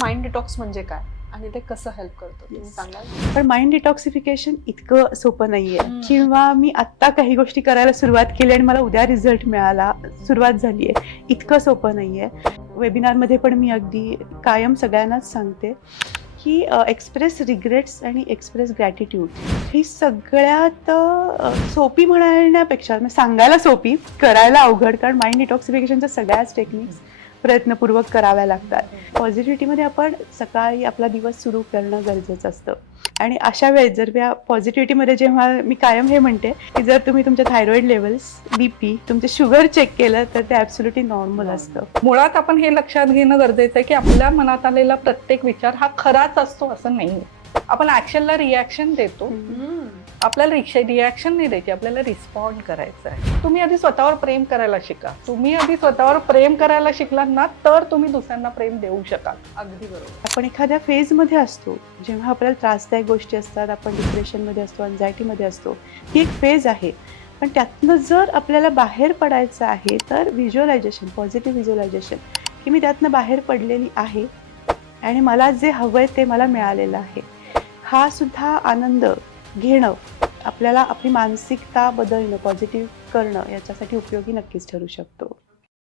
Mind detox म्हणजे काय? आणि ते कसं हेल्प करतं? पण माइंड डिटॉक्सिफिकेशन इतकं सोपं नाहीये. किंवा मी आत्ता काही गोष्टी करायला सुरुवात केली आणि मला उद्या रिझल्ट मिळाला सुरुवात झाली आहे इतकं सोपं नाहीये. वेबिनारमध्ये पण मी अगदी कायम सगळ्यांनाच सांगते की एक्सप्रेस रिग्रेट्स आणि एक्सप्रेस ग्रॅटिट्यूड ही सगळ्यात सोपी म्हणण्यापेक्षा म्हणजे सांगायला सोपी करायला अवघड कारण माइंड डिटॉक्सिफिकेशनच्या सगळ्याच टेक्निक्स प्रयत्नपूर्वक कराव्या लागतात. पॉझिटिव्हिटीमध्ये आपण सकाळी आपला दिवस सुरू करणं गरजेचं असतं. आणि अशा वेळेस जर या पॉझिटिव्हिटीमध्ये जेव्हा मी कायम हे म्हणते की जर तुम्ही तुमच्या थायरॉइड लेवल्स बीपी तुमचे शुगर चेक केलं तर ते ॲब्सोल्युटली नॉर्मल असतं. मुळात आपण हे लक्षात घेणं गरजेचं आहे की आपल्या मनात आलेला प्रत्येक विचार हा खराच असतो असं नाही आपण ऍक्शनला रिॲक्शन देतो. आपल्याला रिॲक्शन नाही द्यायची आपल्याला रिस्पॉन्ड करायचं आहे. तुम्ही आधी स्वतःवर प्रेम करायला शिका. तुम्ही आधी स्वतःवर प्रेम करायला शिकलात ना तर तुम्ही दुसऱ्यांना प्रेम देऊ शकाल. अगदी बरोबर. आपण एखाद्या फेजमध्ये असतो जेव्हा आपल्याला त्रासदायक गोष्टी असतात आपण डिप्रेशनमध्ये असतो अँझायटीमध्ये असतो ही एक फेज आहे. पण त्यातनं जर आपल्याला बाहेर पडायचं आहे तर व्हिज्युअलायझेशन पॉझिटिव्ह व्हिज्युअलायझेशन की मी त्यातनं बाहेर पडलेली आहे आणि मला जे हवं आहे ते मला मिळालेलं आहे. हा सुद्धा आनंद घेणं आपल्याला आपली मानसिकता बदलणं पॉझिटिव्ह करणं याच्यासाठी उपयोगी नक्कीच ठरू शकतो.